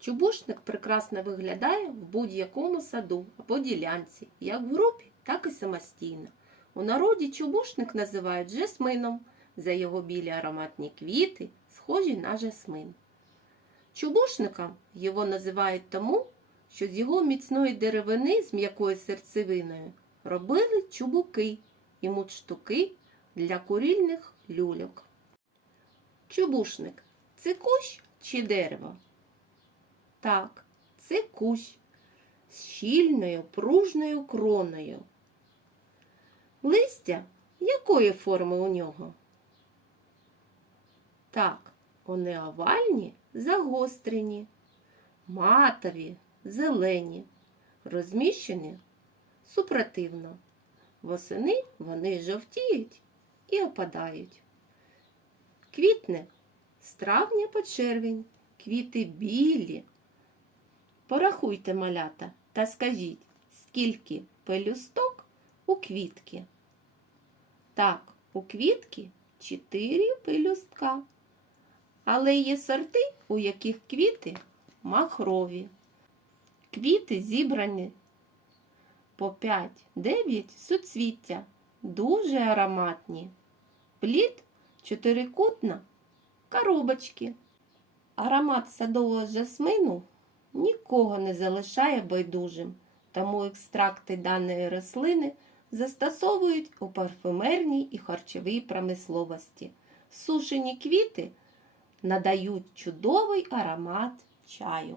Чубушник прекрасно виглядає в будь-якому саду або ділянці, як в групі, так і самостійно. У народі чубушник називають жасмином за його білі ароматні квіти, схожі на жасмин. Чубушником його називають тому, що з його міцної деревини з м'якою серцевиною робили чубуки і мундштуки для курільних люльок. Чубушник це кущ чи дерево? Так, це кущ з щільною пружною кроною. Листя якої форми у нього? Так, вони овальні, загострені, матові, зелені, розміщені супротивно. Восени вони жовтіють і опадають. Квітне з травня по червень, квіти білі. Порахуйте малята та скажіть, скільки пелюсток у квітки. Так, у квітки чотири пелюстка. Але є сорти, у яких квіти махрові. Квіти зібрані по 5-9 суцвіття, дуже ароматні. Плід чотирикутна коробочки. Аромат садового жасмину нікого не залишає байдужим, тому екстракти даної рослини застосовують у парфюмерній і харчовій промисловості. Сушені квіти надають чудовий аромат чаю.